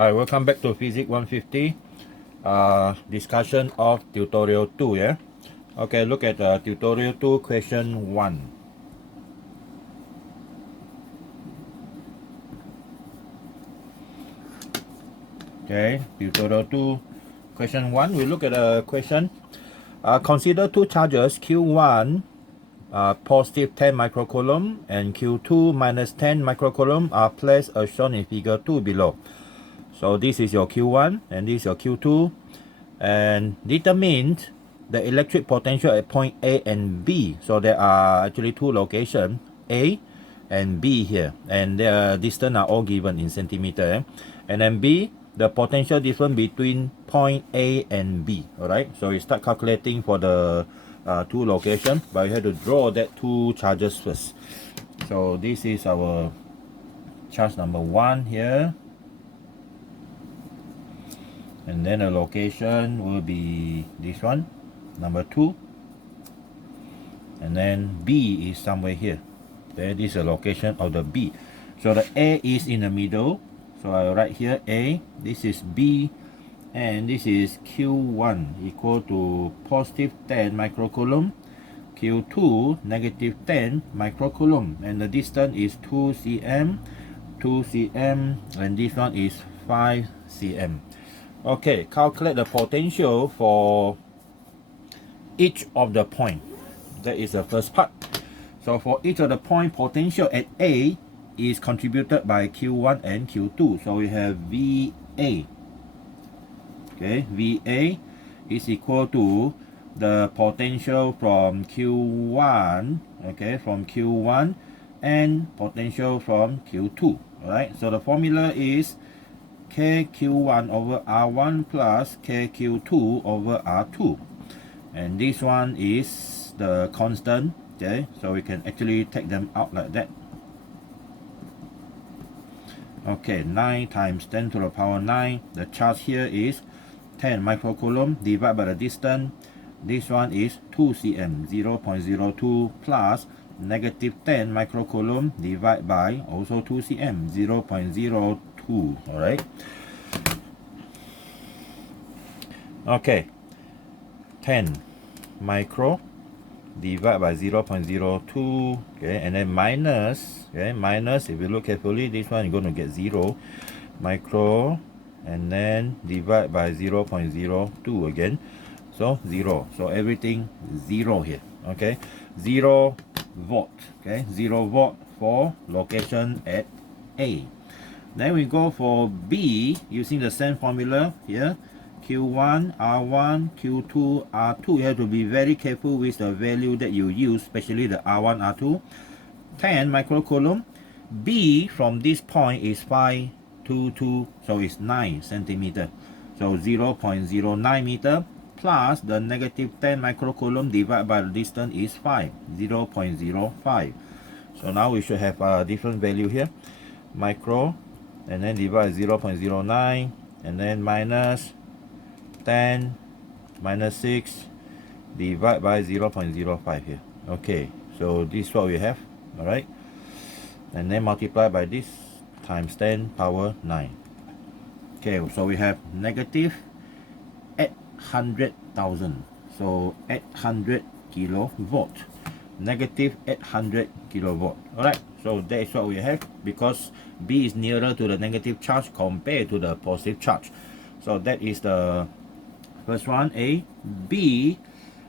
Alright, welcome back to Physics 150 discussion of tutorial 2. Yeah, okay, look at tutorial 2 question 1. Okay, tutorial 2 question 1, we look at a question. Consider two charges Q1 positive 10 microcoulomb and Q2 minus 10 microcoulomb are placed as shown in figure 2 below. So this is your Q1 and this is your Q2, and determine the electric potential at point A and B. So there are actually two locations, A and B here, and their distance are all given in centimeter. And then B, the potential difference between point A and B. Alright, so we start calculating for the two locations, but we have to draw that two charges first. So this is our charge number 1 here, and then the location will be this one, number 2, and then B is somewhere here. Okay, this is the location of the B. So the A is in the middle, so I write here A, this is B, and this is Q1 equal to positive 10 microcoulomb, Q2 negative 10 microcoulomb, and the distance is 2 cm, 2 cm, and this one is 5 cm. Okay, calculate the potential for each of the point. That is the first part. So for each of the point, potential at A is contributed by Q1 and Q2. So we have VA. Okay, VA is equal to the potential from Q1, okay, from Q1 and potential from Q2. Alright, so the formula is KQ1 over R1 plus KQ2 over R2, and this one is the constant. Okay, so we can actually take them out like that. Okay, 9 times 10 to the power 9. The charge here is 10 microcoulomb divided by the distance. This one is 2 cm, 0.02 plus negative 10 microcoulomb divided by also 2 cm, 0.02. Alright. Okay, 10 micro divided by 0.02. Okay, and then minus, okay, minus, if you look carefully, this one you're going to get 0 micro, and then divide by 0.02 again, so 0. So everything 0 here. Okay, 0 volt. Okay, 0 volt for location at A. Then we go for B using the same formula here. Q1, R1, Q2, R2. You have to be very careful with the value that you use, especially the R1, R2. 10 microcoulomb. B from this point is 522, so it's 9 centimeter. So 0.09 meter plus the negative 10 microcoulomb divided by the distance is 5, 0.05. So now we should have a different value here. Micro, and then divide 0.09, and then minus 10 minus 6 divide by 0.05 here. Okay, so this is what we have. Alright, and then multiply by this times 10 power 9. Okay, so we have negative 800,000. So 800 kilovolt, negative 800 kilovolt. Alright, so that is what we have, because B is nearer to the negative charge compared to the positive charge. So that is the first one, A. B,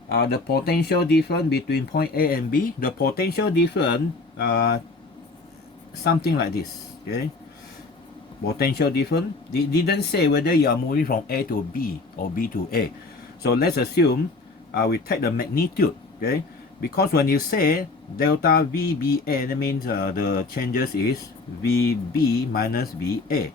the potential difference between point A and B. The potential difference, something like this. Okay, potential difference. It didn't say whether you are moving from A to B or B to A. So let's assume we take the magnitude. Okay, because when you say delta VBA, that means the changes is VB minus VA.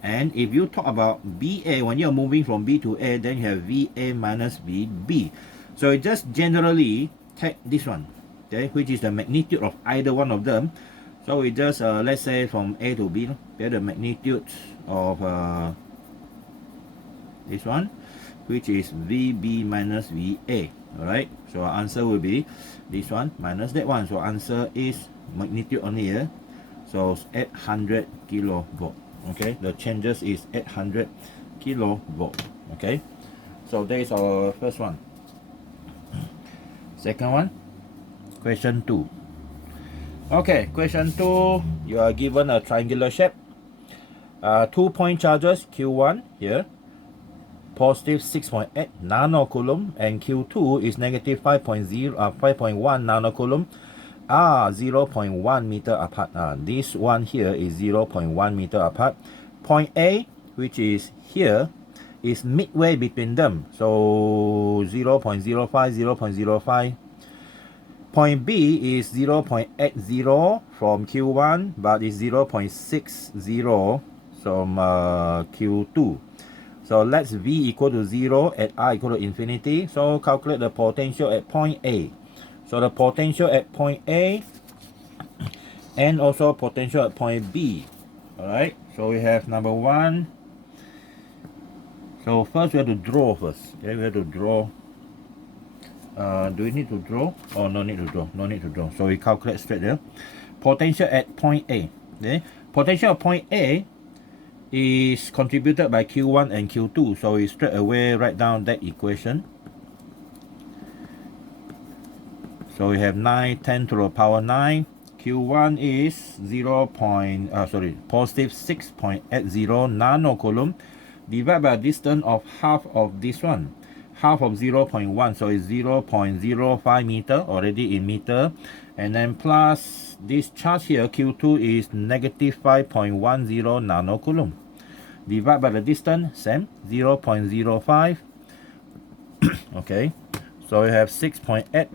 And if you talk about BA, when you're moving from B to A, then you have VA minus VB. So you just generally take this one, okay, which is the magnitude of either one of them. So we just, let's say from A to B, get the magnitude of this one, which is VB minus VA. Alright, so our answer will be this one minus that one. So answer is magnitude only here. So 800 kilovolt. Okay, the changes is 800 kilovolt. Okay, so that is our first one. Second one, question 2. Okay, question 2, you are given a triangular shape. 2-point charges, Q1 here, positive 6.8 nanocoulomb, and Q2 is negative 5.1 nanocoulomb, are 0.1 meter apart. This one here is 0.1 meter apart. Point A, which is here, is midway between them, so 0.05, 0.05. Point B is 0.80 from Q1, but is 0.60 from Q2. So let's V equal to 0 at R equal to infinity. So calculate the potential at point A. So the potential at point A and also potential at point B. Alright, so we have number 1. So first we have to draw first. Okay, we have to draw. Do we need to draw? Oh, no need to draw. No need to draw. So we calculate straight there. Potential at point A. Okay, potential at point A is contributed by Q1 and Q2. So we straight away write down that equation. So we have 9, 10 to the power 9. Q1 is positive 6.80 nanocoulomb divided by a distance of half of this one. Half of 0.1, so it's 0.05 meter, already in meter. And then plus this charge here, Q2 is negative 5.10 nanocoulomb. Divide by the distance, same, 0.05. Okay, so we have 6.8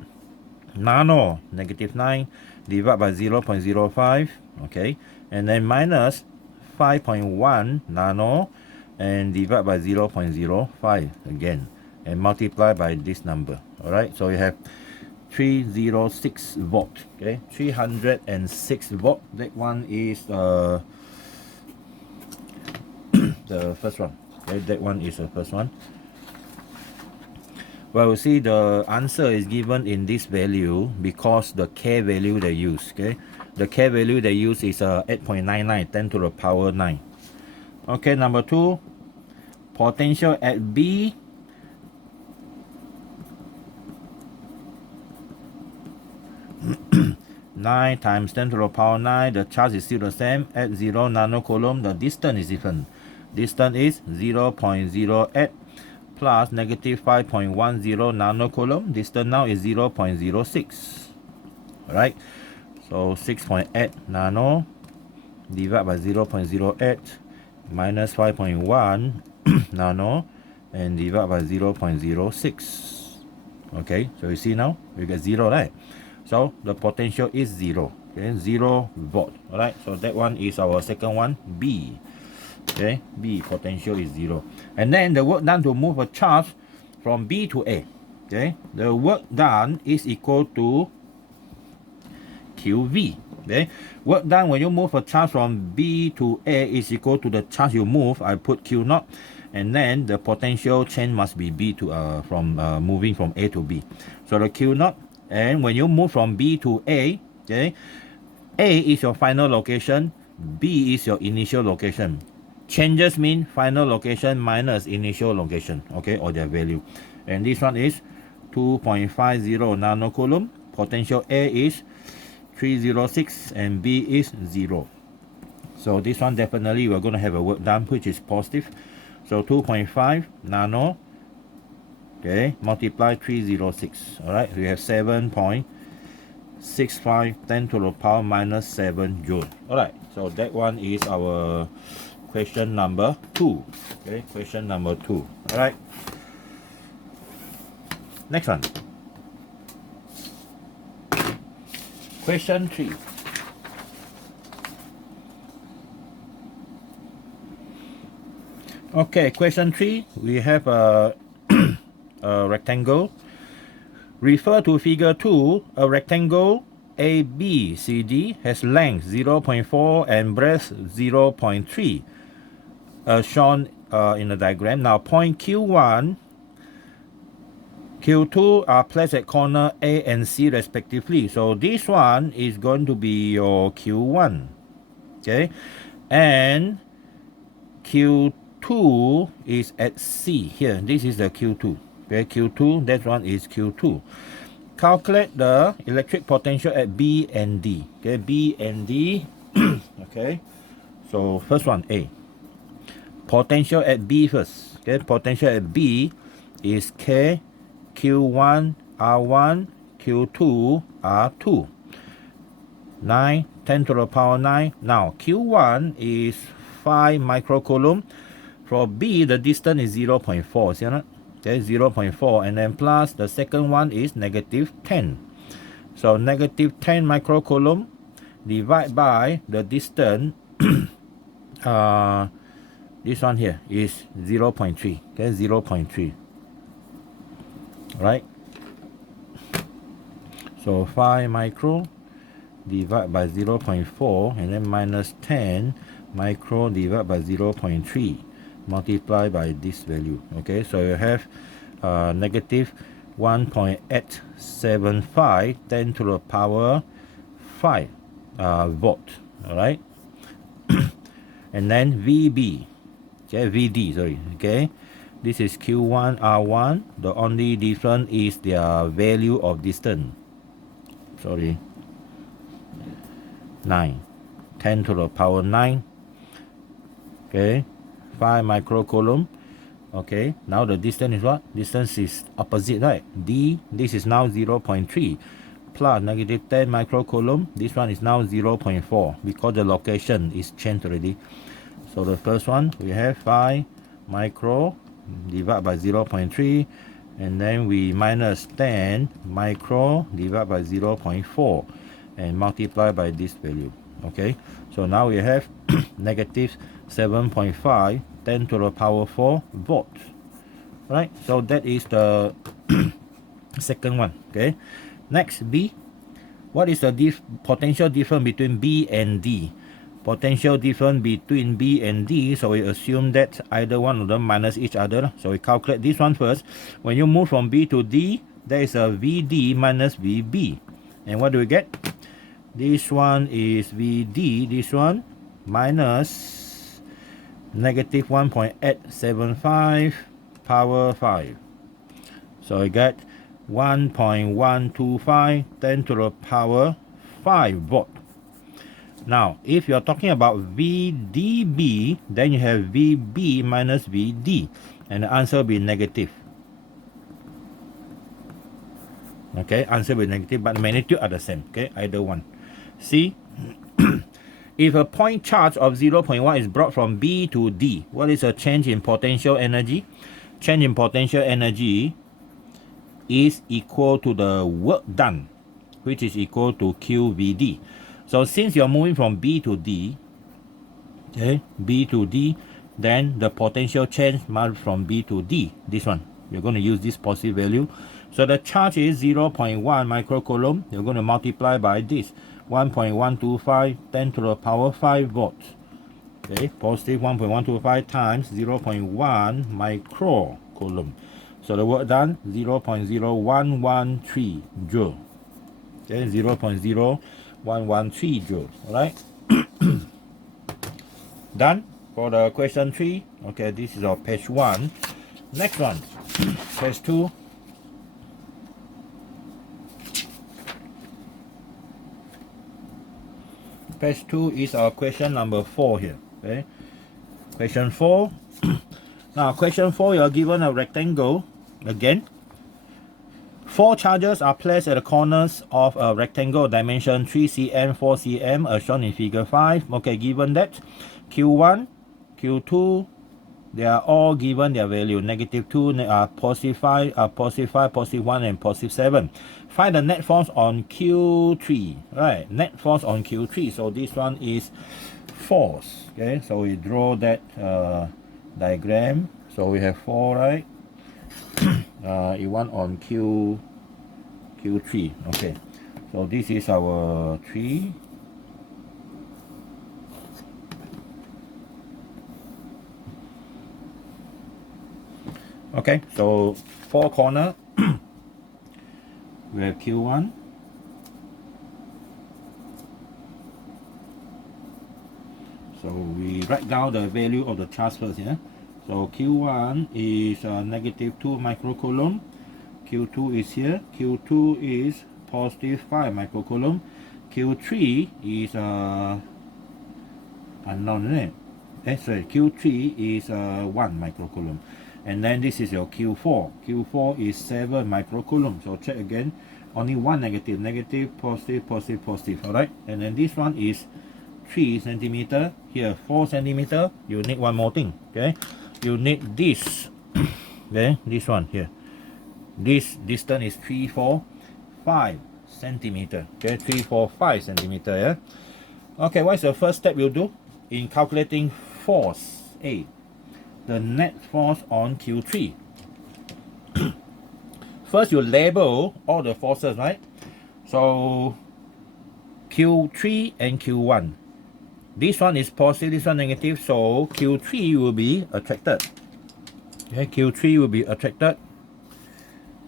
nano, negative 9, divided by 0.05. Okay, and then minus 5.1 nano, and divide by 0.05 again, and multiply by this number. Alright, so we have 306 volt. Okay, 306 volt. That one is the first one. Okay, that one is the first one. Well, you see the answer is given in this value because the K value they use. Okay, the K value they use is 8.99, 10 to the power 9. Okay, number 2, potential at B. Nine times 10 to the power 9, the charge is still the same at 0 nanocoulomb. The distance is different. Distance is 0.08 plus negative 5.10 nanocoulomb. Distance now is 0.06. Alright, so 6.8 nano divided by 0.08 minus 5.1 nano and divide by 0.06. Okay, so you see now we get 0, right? So the potential is 0. Okay, 0 volt. Alright, so that one is our second one, B. Okay, B, potential is 0. And then the work done to move a charge from B to A. Okay, the work done is equal to QV. Okay, work done when you move a charge from B to A is equal to the charge you move. I put Q naught, and then the potential change must be B to moving from A to B. So the Q naught, and when you move from B to A, okay, A is your final location, B is your initial location. Changes mean final location minus initial location, okay, or their value. And this one is 2.50 nanocoulomb. Potential A is 306 and B is 0. So this one definitely we're going to have a work done which is positive. So 2.5 nano, okay, multiply 306. Alright, we have 7.65 10 to the power minus 7 joule. Alright, so that one is our question number 2. Okay, question number 2. Alright, next one. Question 3. Okay, question 3. We have a rectangle. Refer to figure 2. A rectangle ABCD has length 0.4 and breadth 0.3 shown in the diagram. Now point Q1, Q2 are placed at corner A and C respectively. So this one is going to be your Q1. Okay, and Q2 is at C here. This is the Q2. Okay, Q2, that one is Q2. Calculate the electric potential at B and D. Okay, B and D. Okay, so first one, A. Potential at B first. Okay, potential at B is K, Q1, R1, Q2, R2. 9, 10 to the power 9. Now, Q1 is 5 microcoulomb. For B, the distance is 0.4. See that? Okay, 0.4. And then plus the second one is negative 10. So, negative 10 microcoulomb divided by the distance. This one here is 0.3. Okay, 0.3. Right? So, 5 micro divided by 0.4 and then minus 10 micro divided by 0.3 multiplied by this value. Okay, so you have negative 1.875 10 to the power 5 volt. Alright. And then VB. Okay, VD, sorry. Okay, this is Q1, R1. The only difference is their value of distance. Sorry. 9, 10 to the power 9. Okay, 5 microcoulomb. Okay, now the distance is what? Distance is opposite, right? D, this is now 0.3 plus negative 10 microcoulomb. This one is now 0.4 because the location is changed already. So the first one, we have 5 micro divided by 0.3 and then we minus 10 micro divided by 0.4 and multiply by this value. Okay, so now we have negative 7.5 10 to the power 4 volts. Right, so that is the second one. Okay, next, B. What is the potential difference between B and D? Potential difference between B and D, so we assume that either one of them minus each other. So we calculate this one first. When you move from B to D, there is a VD minus VB. And what do we get? This one is VD, this one minus negative 1.875 power 5. So I get 1.125 10 to the power 5 volt. Now, if you're talking about VDB, then you have VB minus VD, and the answer will be negative. Okay, answer will be negative, but magnitude are the same. Okay, either one. See, if a point charge of 0.1 is brought from B to D, what is a change in potential energy? Change in potential energy is equal to the work done, which is equal to QVD. So since you're moving from B to D, okay, B to D, then the potential change must from B to D. This one, you're going to use this positive value. So the charge is 0.1 microcoulomb. You're going to multiply by this 1.125 10 to the power 5 volts. Okay, positive 1.125 times 0.1 microcoulomb. So the work done 0.0113 joule. Okay, 0.0113 joule. All right. Done for the question 3. Okay, this is our page 1. Next one, page 2. Page 2 is our question number 4 here. Okay, question 4. Now, question 4, you are given a rectangle again. 4 charges are placed at the corners of a rectangle dimension 3 cm, 4 cm, as shown in figure 5. Okay, given that Q1, Q2, they are all given their value. Negative 2, positive 5, positive 5, positive 1, and positive 7. Find the net force on Q3. Right, net force on Q3. So this one is force. Okay, so we draw that diagram. So we have 4, right? You want on Q3. Okay, so this is our 3. Okay, so 4 corner. We have Q1, so we write down the value of the charge first, yeah. So Q1 is -2 microcoulomb, Q2 is here, Q2 is +5 microcoulomb, Q3 is unknown, isn't it? Sorry, Q3 is 1 microcoulomb. And then this is your Q4. Q4 is 7 microcoulomb. So check again. Only one negative, negative, positive, positive, positive. Alright? And then this one is 3 centimeter. Here 4 centimeter. You need one more thing. Okay? You need this. Okay? This one here. This distance is 3, 4, 5 centimeter. Okay? 3, 4, 5 centimeter. Yeah? Okay, what's the first step you do? In calculating force A, the net force on Q3. First, you label all the forces, right? So Q3 and Q1. This one is positive, this one negative, so Q3 will be attracted. Okay, Q3 will be attracted.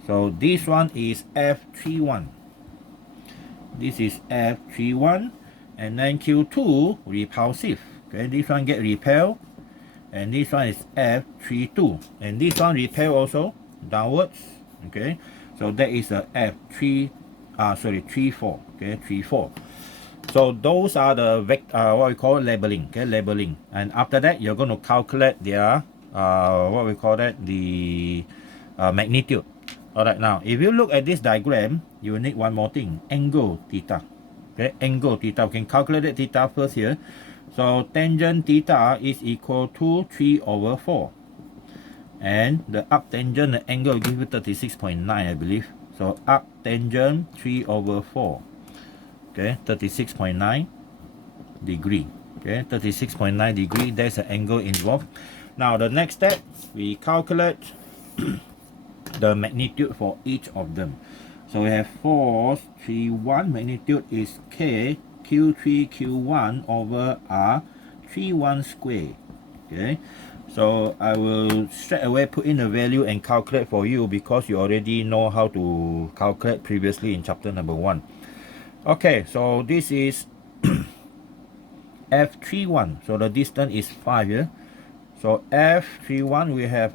So this one is F31. This is F31. And then Q2 repulsive. Okay, this one get repelled, and this one is F32, and this one repel also downwards. Okay, so that is a F34. Okay, 34. So those are the what we call labeling. Okay, labeling, and after that you're going to calculate their what we call that, the magnitude. All right, now if you look at this diagram, you need one more thing: angle theta. Okay, angle theta. We can calculate theta first here. So tangent theta is equal to 3/4. And the arctangent, the angle will give you 36.9, I believe. So arctangent 3/4. Okay, 36.9 degree. Okay, 36.9 degree. There's an angle involved. Now the next step, we calculate the magnitude for each of them. So we have force 3(1), magnitude is K, Q3 Q1 over R 3(1) square. Okay, so I will straight away put in the value and calculate for you, because you already know how to calculate previously in chapter number 1. Okay, so this is F31. So the distance is 5 here. So F31 we have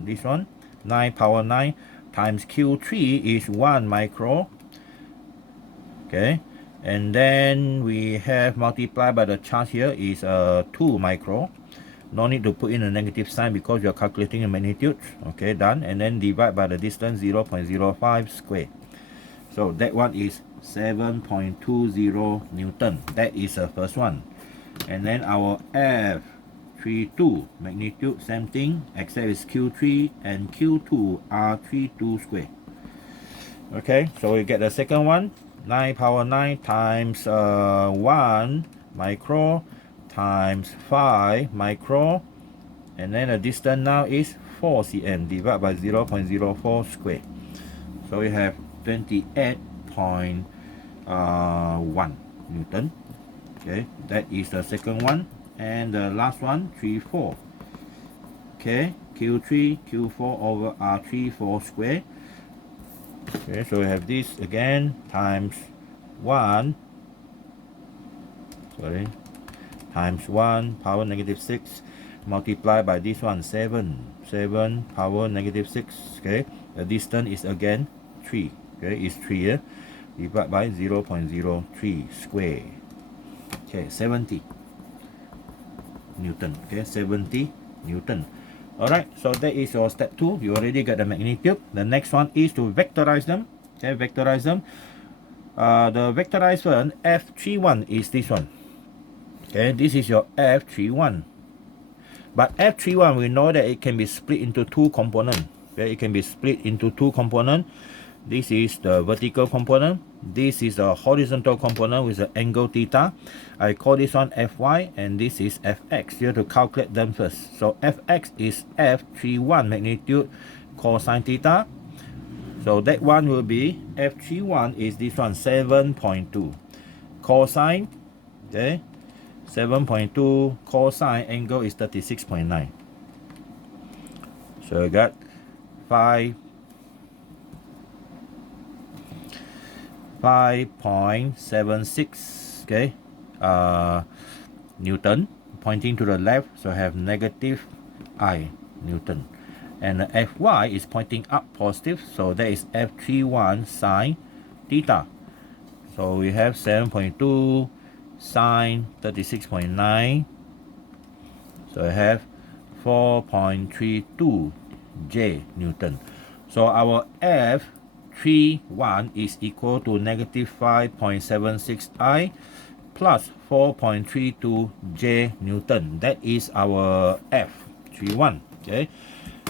this one, 9 power 9 times Q3 is 1 micro. Okay, and then we have multiplied by the charge here is 2 micro. No need to put in a negative sign because you're calculating the magnitude. Okay, done. And then divide by the distance, 0.05 square. So that one is 7.20 Newton. That is the first one. And then our F32 magnitude, same thing, except it's Q3 and Q2 are 32 square. Okay, so we get the second one, 9 power 9 times 1 micro times 5 micro, and then the distance now is 4 cm divided by 0.04 square. So we have 28.1 Newton. Okay, that is the second one. And the last one, 3/4. Okay, Q3 Q4 over R34 square. Okay, so we have this again times 1 times 1 power -6 multiplied by this one, 7 power -6. Okay, the distance is again 3. Okay, is 3 here, divided by 0.03 square. Okay, 70 Newton. Okay, 70 Newton. Alright, so that is your step 2. You already got the magnitude. The next one is to vectorize them. Okay, vectorize them. The vectorized one, F31, is this one. Okay, this is your F31. But F31, we know that it can be split into 2 components. Okay, it can be split into 2 components. This is the vertical component. This is the horizontal component with the angle theta. I call this one Fy, and this is Fx. You have to calculate them first. So Fx is F31 magnitude cosine theta. So that one will be F31 is this one, 7.2 cosine. Okay, 7.2 cosine angle is 36.9. So I got 5.76. Okay, Newton. Pointing to the left, so I have negative I Newton. And the Fy is pointing up positive, so that is F31 sine theta. So we have 7.2 sine 36.9. So I have 4.32 J Newton. So our F31 is equal to negative 5.76 I plus 4.32 J Newton. That is our F31. Okay.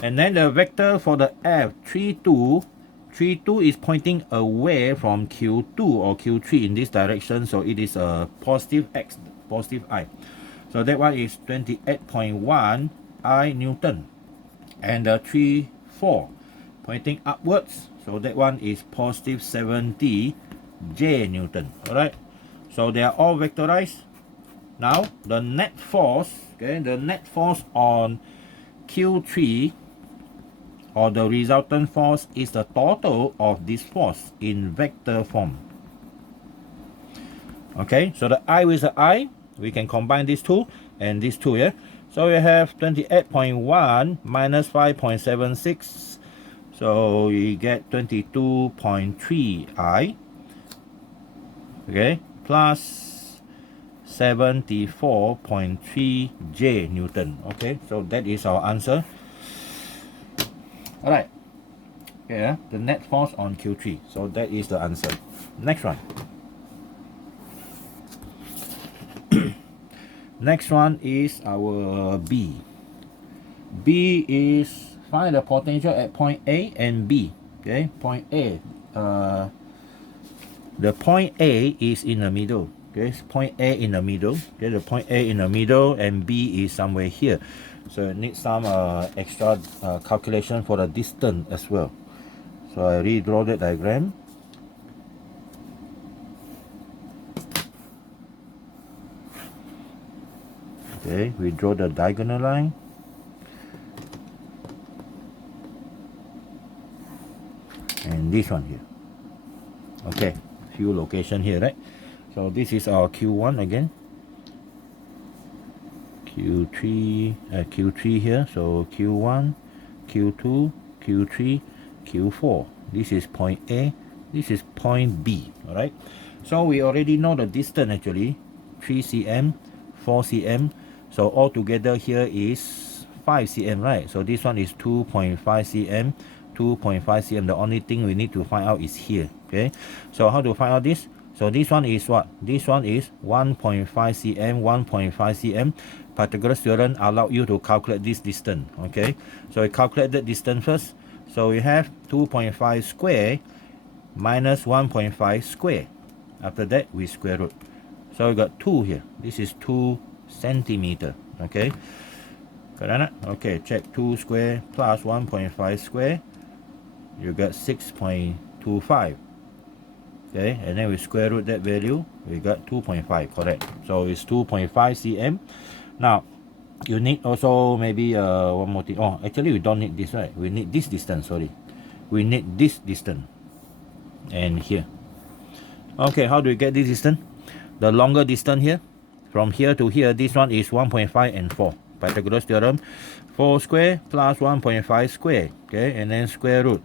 And then the vector for the F32, 32 is pointing away from Q2 or Q3 in this direction, so it is a positive X, positive I. So that one is 28.1 I Newton. And the 3, 4 pointing upwards, so that one is positive 70 J Newton. Alright, so they are all vectorized. Now the net force, okay, the net force on Q3, or the resultant force, is the total of this force in vector form. Okay, so the I with the I, we can combine these two and these two, yeah. So we have 28.1 minus 5.76, so we get 22.3 I, okay, plus 74.3 J Newton. Okay, so that is our answer. Alright, yeah, the net force on Q3. So that is the answer. Next one. Next one is our B. B is find the potential at point A and B. Okay, point A. The point A is in the middle. Okay, point A in the middle. Okay, the point A in the middle and B is somewhere here. So it needs some extra calculation for the distance as well. So I redraw the diagram. Okay, we draw the diagonal line. And this one here. Okay, few location here, right? So this is our Q1 again. Q3 here, so Q1, Q2, Q3, Q4. This is point A, this is point B. Alright, so we already know the distance actually, 3 cm, 4 cm, so altogether here is 5 cm, right? So this one is 2.5 cm, 2.5 cm. The only thing we need to find out is here. Okay, so how to find out this? So this one is what? This one is 1.5 cm, 1.5 cm. Pythagoras theorem allow you to calculate this distance. Okay, so we calculate the distance first. So we have 2.5 square minus 1.5 square. After that, we square root. So we got 2 here. This is 2 centimeter. Okay, correct? Okay, check 2 square plus 1.5 square. You got 6.25. Okay, and then we square root that value. We got 2.5. Correct. So it's 2.5 cm. Now, you need also maybe one more thing. Oh, actually we don't need this, right? We need this distance, sorry. We need this distance. And here. Okay, how do we get this distance? The longer distance here, from here to here, this one is 1.5 and 4. Pythagoras theorem. 4 square plus 1.5 square. Okay, and then square root.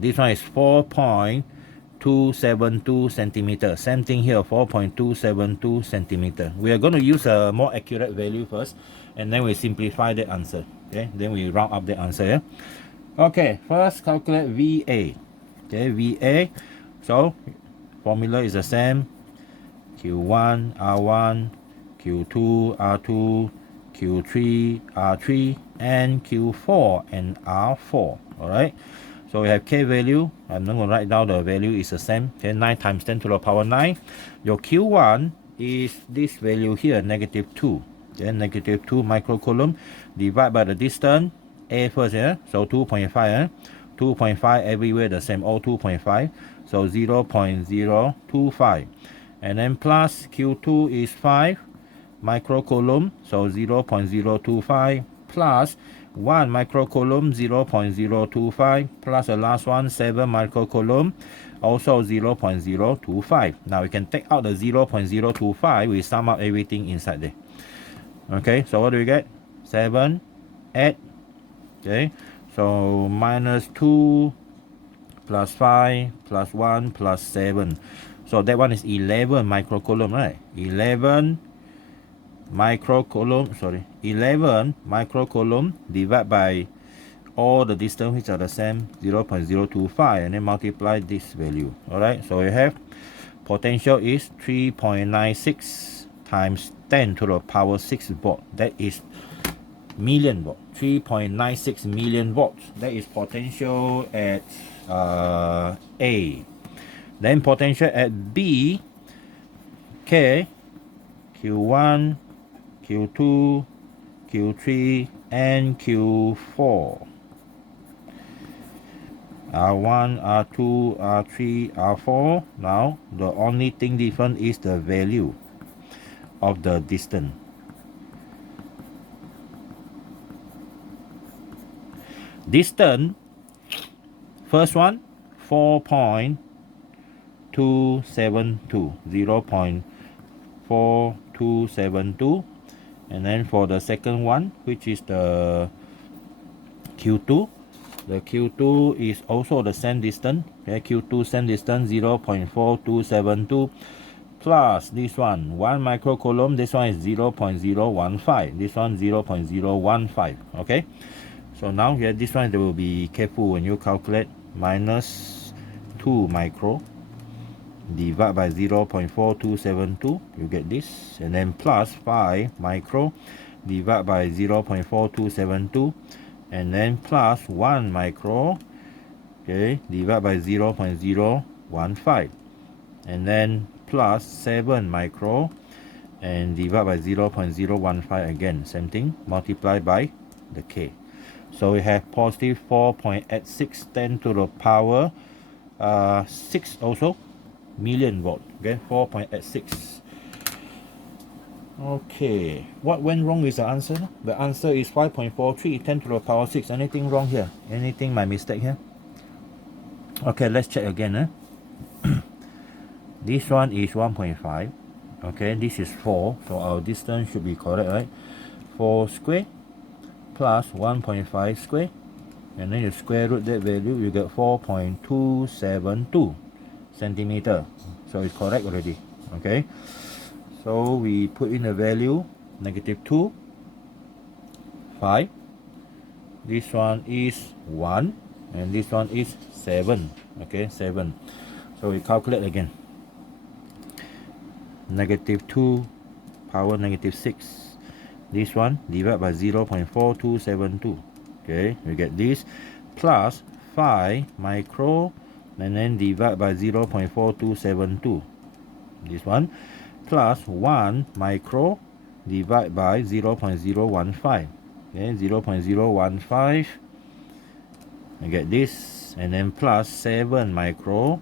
This one is 4.272 centimeter. Same thing here, 4.272 centimeter. We are going to use a more accurate value first, and then we simplify the answer. Okay, then we round up the answer. Yeah? Okay, first calculate VA. Okay, VA. So formula is the same. Q1 R1, Q2 R2, Q3 R3, and Q4 and R4. Alright, so we have K value. I'm not going to write down the value, is the same. Okay, 9 times 10 to the power 9. Your Q1 is this value here, negative 2. Then negative 2 microcoulomb. Divide by the distance. A first, yeah? So 2.5. 2.5 everywhere the same, all 2.5. So 0.025. And then plus Q2 is 5 microcoulomb, so 0.025 plus 1 microcoulomb, 0.025 plus the last one, 7 microcoulomb, also 0.025. Now we can take out the 0.025, we sum up everything inside there. Okay, so what do we get? 7, 8. Okay, so minus 2 plus 5 plus 1 plus 7. So that one is 11 microcoulomb, right? 11 microcoulomb, 11 microcoulomb divided by all the distance which are the same, 0.025, and then multiply this value. Alright, so we have potential is 3.96 times 10 to the power 6 volt. That is million volt. 3.96 million volts. That is potential at A. Then potential at B, K, Q1, Q2, Q3, and Q4. R1, R2, R3, R4. Now, the only thing different is the value of the distance. Distance, first one, 4.272, 0.4272. And then for the second one, which is the Q2, the Q2 is also the same distance. Okay, Q2 same distance, 0.4272 plus this one, 1 microcoulomb. This one is 0.015. This one 0.015. Okay, so now here this one, they will be careful when you calculate. Minus 2 micro divided by 0.4272, you get this, and then plus 5 micro divided by 0.4272, and then plus 1 micro, okay, divided by 0.015, and then plus 7 micro and divide by 0.015 again, same thing, multiply by the K. So we have positive 4.86 10 to the power 6 also million volt. Okay, 4.86. Okay, what went wrong with the answer? The answer is 5.43 10 to the power 6. Anything wrong here? Anything my mistake here? Okay, let's check again. This one is 1.5. Okay, this is 4, so our distance should be correct, right? 4 square plus 1.5 square, and then you square root that value, you get 4.272 centimeter. So it's correct already. Okay, so we put in a value, -2, 5, this one is 1, and this one is 7. Okay, 7. So we calculate again. -2 power -6. This one divided by 0.4272. Okay, we get this, plus 5 micro, and then divide by 0.4272. This one plus 1 micro divide by 0.015. Okay, 0.015. I get this, and then plus 7 micro.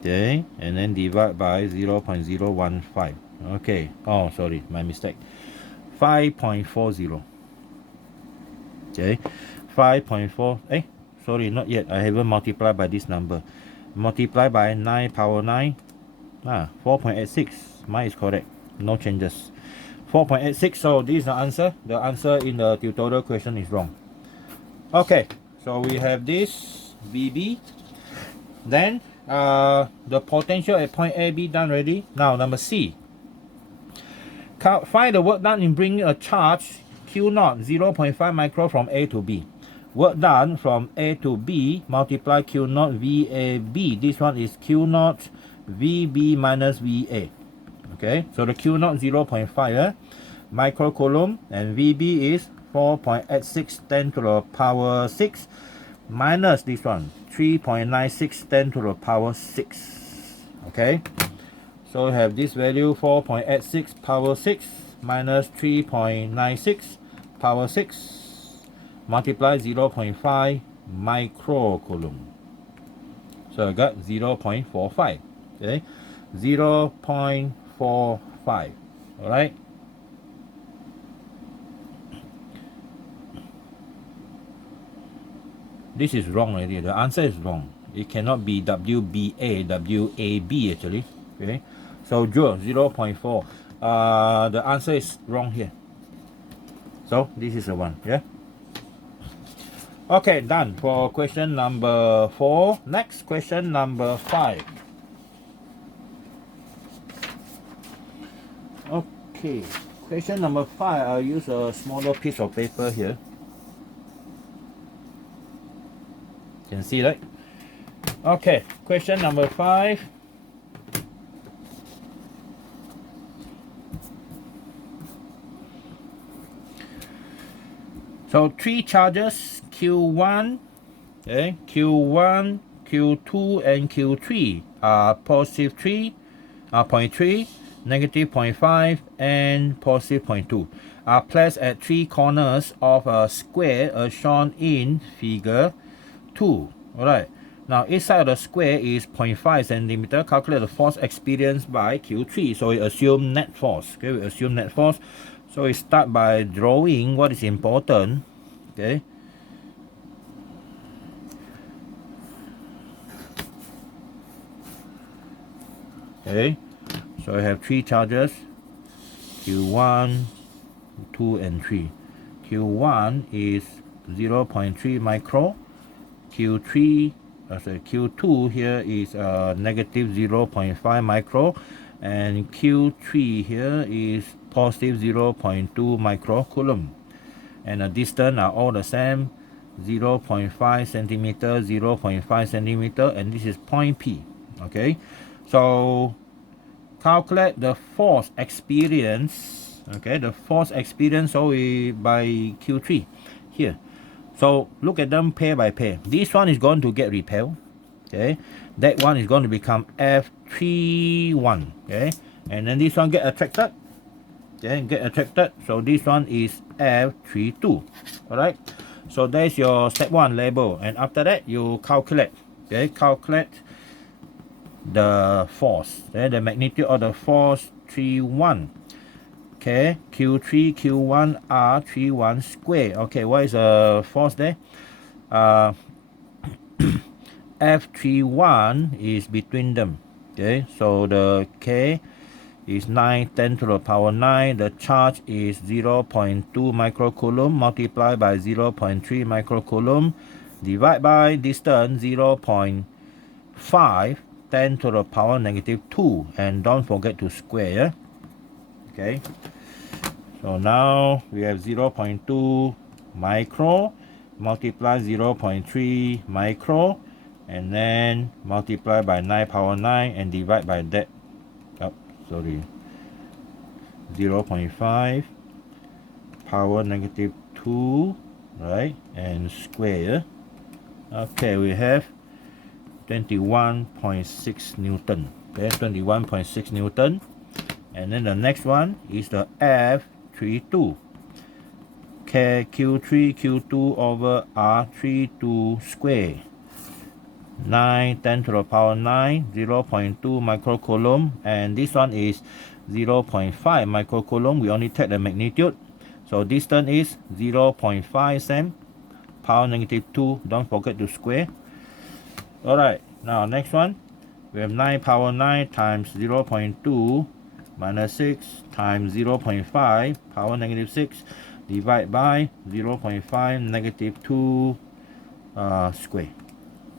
Okay, and then divide by 0.015. Okay, oh sorry, my mistake. 5.40. Okay, 5.4. Sorry, not yet. I haven't multiplied by this number. Multiply by 9 power 9. 4.86. Mine is correct. No changes. 4.86. So this is the answer. The answer in the tutorial question is wrong. Okay, so we have this BB. Then the potential at point AB done already. Now number C. Find the work done in bringing a charge Q0 0.5 micro from A to B. Work done from A to B, multiply Q0 VAB. This one is Q0 VB minus VA. Okay, so the Q0 0.5 microcoulomb, and VB is 4.86 10 to the power 6 minus this one, 3.96 10 to the power 6. Okay, so we have this value, 4.86 power 6 minus 3.96 power 6, multiply 0.5 microcoulomb. So I got 0.45. Okay, 0.45. All right. This is wrong already. The answer is wrong. It cannot be WBA, WAB actually. Okay, so joule 0.4. the answer is wrong here. So this is the one, yeah. Okay, done for question number 4. Next, question number 5. Okay, question number 5, I'll use a smaller piece of paper here. Can see, right? Okay, question number 5. So 3 charges Q1, okay, Q1, Q2, and Q3 are positive 0.3, negative 0.5, and positive 0.2 are placed at 3 corners of a square as shown in figure 2. Alright, now each side of the square is 0.5 centimeter. Calculate the force experienced by Q3. So we assume net force. Okay, we assume net force. So we start by drawing what is important. Okay. Okay. So I have 3 charges. Q1, 2, and 3. Q1 is 0.3 micro. Q2 here is negative 0.5 micro, and Q3 here is positive 0.2 microcoulomb, and the distance are all the same, 0.5 centimeter, 0.5 centimeter, and this is point P. Okay, so calculate the force experience. Okay, the force experience by Q3 here. So look at them pair by pair. This one is going to get repelled. Okay, that one is going to become F31. Okay, and then this one get attracted. Okay, get attracted. So this one is F32. All right. So there's your step 1 label, and after that you calculate. Okay, calculate the force. Okay, the magnitude of the force 31. Okay, Q3, Q1 are 31 square. Okay, what is the force there? F31 is between them. Okay, so the K is 9 10 to the power 9. The charge is 0.2 microcoulomb multiplied by 0.3 microcoulomb divided by distance 0.5 10 to the power negative 2. And don't forget to square. Yeah? Okay. So now we have 0.2 micro multiply 0.3 micro, and then multiply by 9 power 9 and divide by that. 0.5 power negative 2, right? And square. Okay, we have 21.6 Newton. Okay, 21.6 Newton. And then the next one is the F32. Q3 Q2 over R32 square. 9 10 to the power 9, 0.2 microcoulomb, and this one is 0.5 microcoulomb. We only take the magnitude. So distance is 0.5 cm, power negative 2. Don't forget to square. Alright, now next one. We have 9 power 9 times 0.2 minus 6 times 0.5 power negative 6 divide by 0.5 negative 2 square.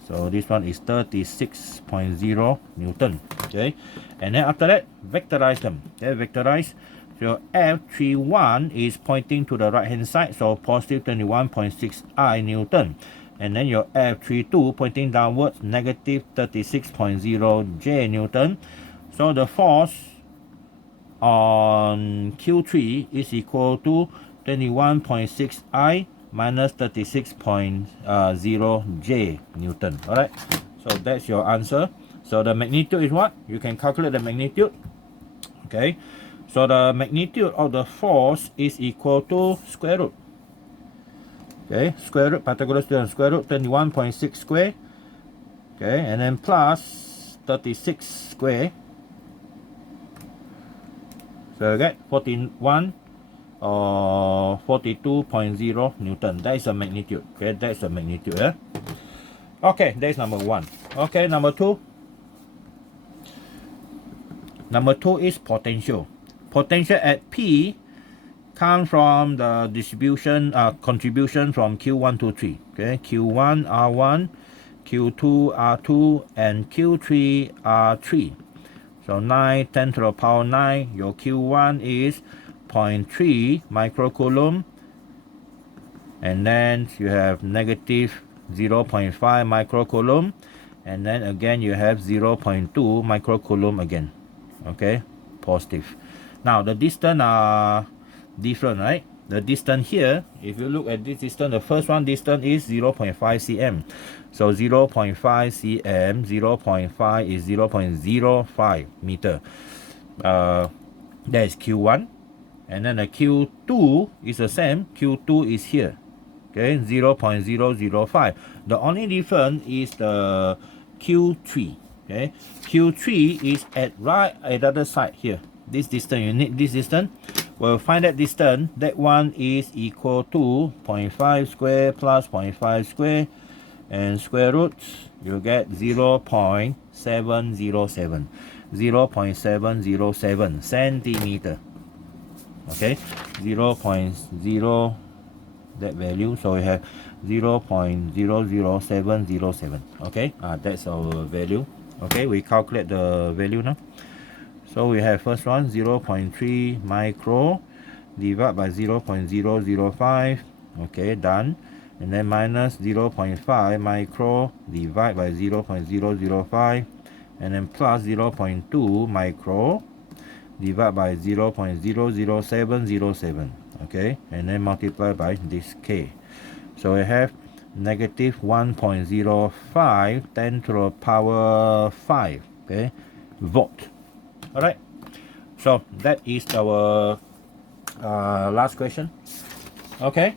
So this one is 36.0 Newton. Okay, and then after that, vectorize them. Okay, vectorize. So F31 is pointing to the right hand side, so positive 21.6 I Newton. And then your F32 pointing downwards, negative 36.0 J Newton. So the force on Q3 is equal to 21.6 I minus 36.0 J Newton. Alright, so that's your answer. So the magnitude is what? You can calculate the magnitude. Okay, so the magnitude of the force is equal to square root. Okay, square root, Pythagoras theorem, square root 21.6 square. Okay, and then plus 36 square. So you get 41 or 42.0 Newton. That is the magnitude. Okay, that's the magnitude. Yeah? Okay, that's number 1. Okay, number 2. Number 2 is potential. potential at P comes from the distribution contribution from Q1 to 3. Okay, Q1 R1, Q2 R2, and Q3 R3. So 9, 10 to the power 9, your Q1 is 0.3 microcoulomb, and then you have negative 0.5 microcoulomb, and then again you have 0.2 microcoulomb again. Okay, positive. Now the distance are different, right? The distance here, if you look at this distance, the first one distance is 0.5 cm. So 0.5 cm, 0.5 is 0.05 meter. That is Q1. And then the Q2 is the same. Q2 is here. Okay, 0.005. The only difference is the Q3. Okay, Q3 is right at the other side here. This distance, you need this distance. We'll find that distance. That one is equal to 0.5 square plus 0.5 square, and square roots, you get 0.707. 0.707 centimeter. Okay, 0.0 that value, so we have 0.00707. Okay, that's our value. Okay, we calculate the value now. So we have first one 0.3 micro divided by 0.005. Okay, done. And then minus 0.5 micro divided by 0.005, and then plus 0.2 micro divided by 0.00707. Okay, and then multiply by this K. So we have negative 1.05 10 to the power 5. Okay, volt. Alright, so that is our last question. Okay,